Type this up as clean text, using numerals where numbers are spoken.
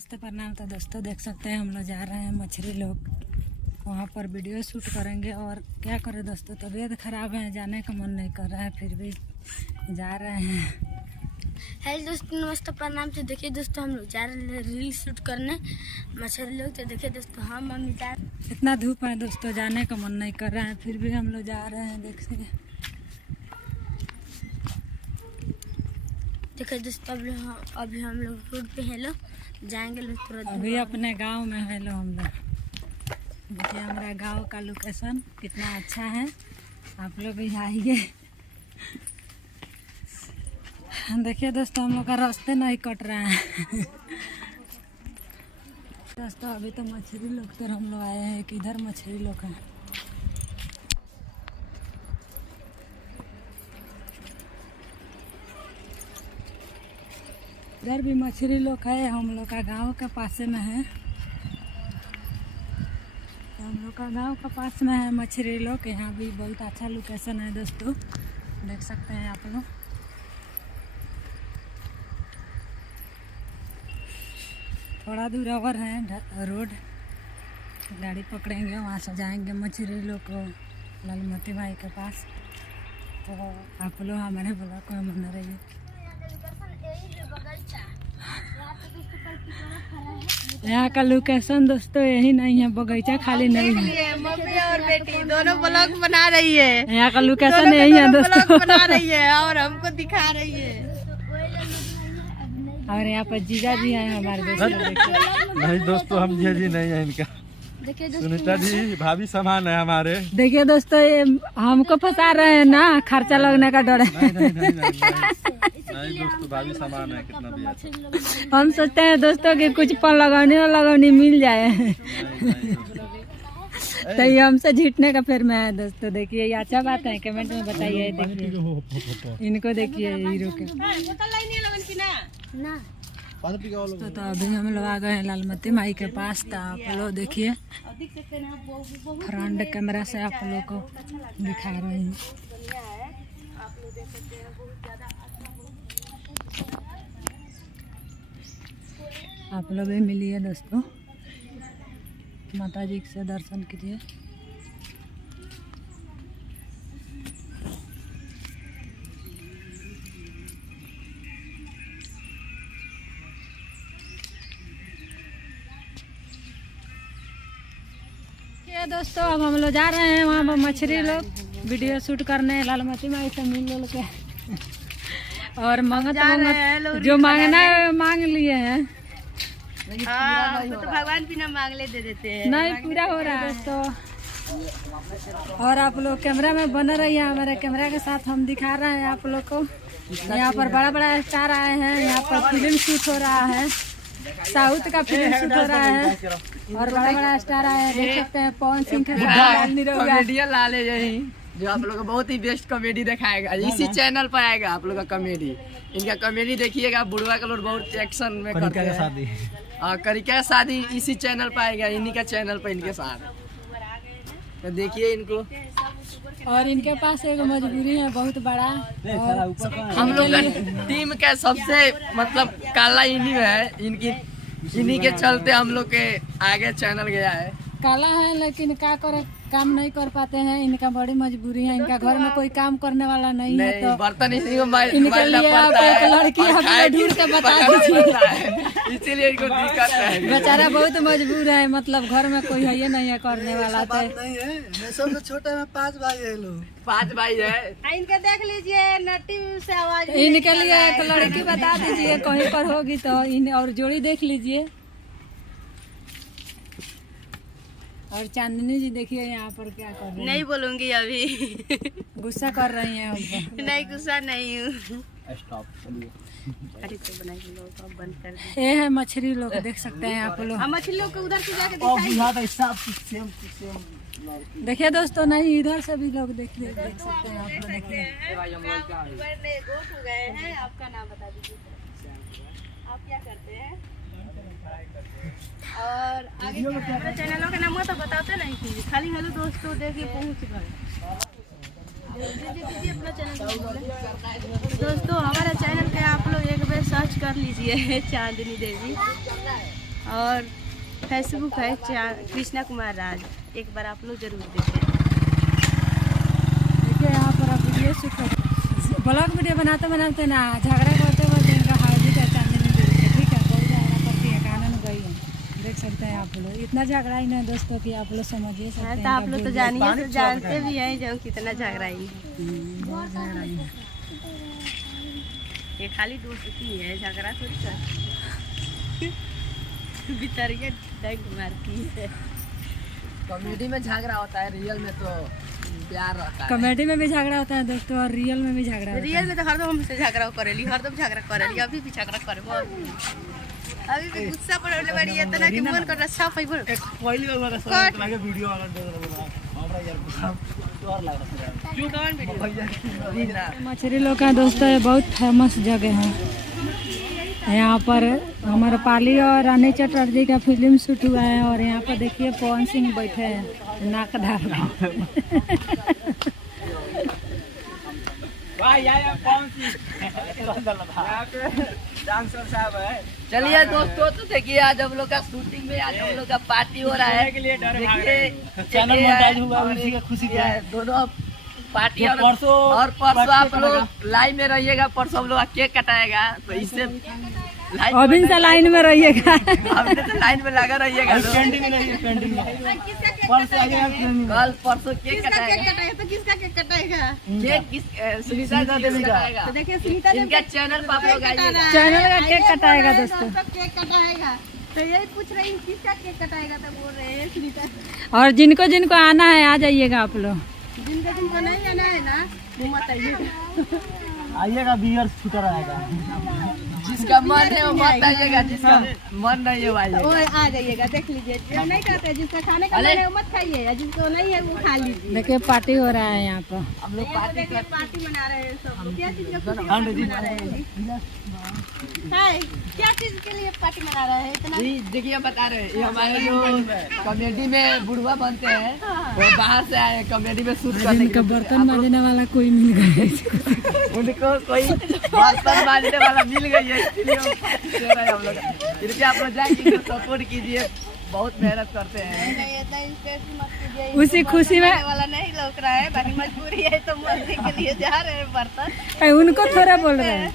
नमस्ते प्रणाम। तो दोस्तों देख सकते हैं हम लोग जा रहे हैं मछली लोग वहाँ पर वीडियो शूट करेंगे। और क्या करें दोस्तों, तबीयत खराब है, जाने का मन नहीं कर रहा है, फिर भी जा रहे हैं। हेलो दोस्तों, नमस्ते प्रणाम। तो देखिए दोस्तों, हम लोग जा रहे हैं रील शूट करने मछली लोग। तो देखिए दोस्तों, हम मम्मी जा इतना धूप है दोस्तों, जाने का मन नहीं कर रहा है, फिर भी हम लोग जा रहे हैं। देखिए दोस्तों, अभी हम लोग रोड पे हैं, लोग जाएंगे लोग तुरंत। अभी अपने गांव में है लोग हम लोग। देखिए हमारा गांव का लोकेशन कितना अच्छा है, आप लोग भी आइए। देखिए दोस्तों, हम लोग का रास्ते नहीं कट रहा है। दोस्तों अभी तो मछली लोग तो हम लोग आए हैं, किधर मछली लोग हैं। इधर भी मछली लोग है, हम लोग का गांव के पास में है। हम लोग का गांव के पास में है मछली लोग। यहाँ भी बहुत अच्छा लोकेशन है दोस्तों, देख सकते हैं आप लोग। थोड़ा दूर और है रोड, गाड़ी पकड़ेंगे, वहाँ से जाएंगे मछली लोग को लालमती माई के पास। तो आप लोग हमारे ब्लॉग को बना रहिए। यहाँ का लोकेशन दोस्तों यही नहीं है, बगीचा खाली नहीं है। मम्मी और बेटी दोनों ब्लॉग बना रही है। यहाँ का लोकेशन यही है दोस्तों, ब्लॉग बना रही है और हमको दिखा रही है। और यहाँ पर जीजा जी हैं हमारे दोस्त। नहीं दोस्तों, हम जीजा जी नहीं है इनका। सुनीता जी भाभी समान है हमारे। देखिए दोस्तों, ये हमको फंसा रहे हैं ना, खर्चा लगने का डर है। नहीं दोस्तों, भाभी समान है, कितना भी अच्छा। हम सोचते हैं दोस्तों कि कुछ पल लगानी मिल जाए। तो ये हमसे झीटने का फिर में है दोस्तों। देखिए ये अच्छा बात है, कमेंट में बताइए। देखिए इनको, देखिए हीरो के। तो अभी हम लोग आ गए हैं लालमती माई के पास। तो आप लोग देखिए, फ्रंट कैमरा से आप लोग को दिखा रहे हैं। आप लोग भी मिलिए दोस्तों, माता जी से दर्शन कीजिए। ये दोस्तों अब हम लोग जा रहे हैं वहाँ पर मछली लोग वीडियो शूट करने, लालमती माई से मिल के। और मंगत जो मांगना है मांग लिए हैं। तो भगवान बिना मांगले दे देते हैं। नहीं पूरा हो रहा है दोस्तों। और आप लोग कैमरा में बने रहिए, हमारे कैमरा के साथ हम दिखा रहे हैं आप लोग को। यहाँ पर बड़ा बड़ा स्टार आए हैं, यहाँ पर फिल्म शूट हो रहा है, साउथ का फिल्म शूट हो रहा है। और बड़ा बड़ा स्टार आए हैं, देख सकते हैं पवन सिंह के कॉमेडियन लाले यही, जो आप लोग को बहुत ही बेस्ट कॉमेडी दिखाएगा। इसी चैनल पर आएगा आप लोग का कॉमेडी। इनका कॉमेडी देखिएगा, बुढ़वा का लोग बहुत एक्शन में करते हैं। करिका शादी इसी चैनल पर आएगा, इन्हीं का चैनल पर इनके साथ। तो देखिए इनको। और इनके पास एक मजबूरी है बहुत बड़ा। और हम लोग टीम का सबसे मतलब काला इन्हीं में है, इन्हीं के चलते हम लोग के आगे चैनल गया है। काला है लेकिन क्या करे, काम नहीं कर पाते हैं, इनका बड़ी मजबूरी है। इनका घर में कोई काम करने वाला नहीं है, तो बर्तन इसी इनके लिए आप एक लड़की ढूंढ के बता दीजिए। इसीलिए इनको दिक्कत है। बेचारा बहुत मजबूर है, मतलब घर में कोई है नहीं है करने वाला। तो नहीं है, मैं सबसे छोटा में 5 भाई है लोग। 5 भाई है। इनका देख लीजिए, नटी से आवाज। इनके लिए एक लड़की बता दीजिए, कहीं पर होगी तो इन और जोड़ी देख लीजिए। और चांदनी जी देखिए यहाँ पर क्या कर रही है। नहीं बोलूंगी अभी। गुस्सा कर रही हैं हमको। नहीं गुस्सा नहीं हूँ। अरे तो बनाइए लोग, अब बंद कर दे। ये है मछली लोग, देख सकते हैं आप लोग। हम मछली लोग को उधर से जाके देखिए दोस्तों, नहीं इधर से भी लोग देखिए, देख सकते हैं आप लोग। देखिए गए हैं। आपका नाम बता दीजिए, आप क्या करते हैं और आगे हमारे चैनलों का नाम तो बताते नहीं थी, खाली हेलो दोस्तों देखिए पहुंच गए। अपना चैनल दोस्तों, हमारे चैनल पे आप लोग एक बार सर्च कर लीजिए चांदनी देवी। और फेसबुक है कृष्णा कुमार राज, एक बार आप लोग जरूर देखें। देखिए यहाँ पर आप वीडियो शूट कर ब्लॉग वीडियो बनाते बनाते ना झगड़ा करते करते इनका हल्दी का चांदनी दे देते। ठीक है, बहुत झगड़ा करती है, कानून गई है, देख सकते हैं आप लोग। इतना झगड़ा ही नहीं दोस्तों कि आप लोग समझिए सकते हैं। तो आप लोग तो जानिए, जानते भी हैं जो कितना झगड़ा ही ये खाली दोस्ती है, झगड़ा थोड़ी कर बितरिया डंक मारती है। कॉमेडी में झगड़ा होता है, रियल में तो प्यार रहता है। कॉमेडी में भी झगड़ा होता है दोस्तों और रियल में भी झगड़ा होता है। रियल में तो हरदम हमसे झगड़ा करेली, हरदम झगड़ा करेली, अभी भी झगड़ा करे, अभी भी गुस्सा पड़ने वाली है इतना कि मन कर अच्छा फाइबर पहली बार वाला वीडियो वाला मछली लोग का दोस्तों ये बहुत फेमस जगह है। यहाँ पर हमारे पाली और रानी चटर्जी का फिल्म शूट हुआ है और यहाँ पर देखिए पवन सिंह बैठे हैं नाक धार चलिए दोस्तों, तो देखिए आज हम लोग का शूटिंग में आज हम लोग का पार्टी हो रहा है। देखिए चैनल मोनेटाइज हुआ, उसी का खुशी है। दोनों पार्टी तो और परसों आप लोग लाइन में रहिएगा। परसों हम लोग का केक कटाएगा, तो इससे अभी से लाइन में रहिएगा। अभी तो लाइन में लगा रहिएगा। पेंडिंग में नहीं, पेंडिंग में कल परसों केक कटाएगा। तो किसका केक कटाएगा? केक किस सुनीता देवी कटाएगा। तो देखिए सुनीता इनका चैनल पर आप लोग आइएगा। चैनल का केक कटाएगा दोस्तों। केक कटाएगा, तो यही पूछ रही हूँ किसका केक कटाएगा, तो बोल रहे हैं सुनीता। और जिनको जिनको आना है आ जाइएगा आप लोग। जिनको नहीं आना है ना वो मत आइएगा, बियर शूटर आएगा। जिसका मन है वो मत आइएगा, जिसका मन नहीं है वो आइएगा। वो आ जाइएगा, देख लीजिए। हम नहीं कहते जिसका खाने का मन है वो मत खाइए, जिसको नहीं है वो खा लीजिए। देखिए पार्टी हो रहा है यहाँ पर। हम लोग पार्टी पार्टी मना रहे हैं सब। क्या चीज का खुशी मना रहे हैं? हाय, क्या चीज के लिए पार्टी मना रहे हैं इतना? देखिए बता रहे हैं, ये हमारे जो कॉमेडी में बुढ़वा बनते हैं वो बाहर से आए कॉमेडी में शूट करने इनका बर्तन मांजने वाला कोई मिल गया। उनको कोई बर्तन मांजने वाला मिल गई है, इसलिए हम लोग कृपया आप लोग जाके सपोर्ट कीजिए, बहुत मेहनत करते हैं। नहीं इतना इंटरेस्ट मत कीजिए, उसी खुशी में वाला नहीं लौक रहा है, बाकी मजबूरी है तो मर्जी के लिए जा रहे हैं बर्तन। उनको थोड़ा बोल रहे हैं।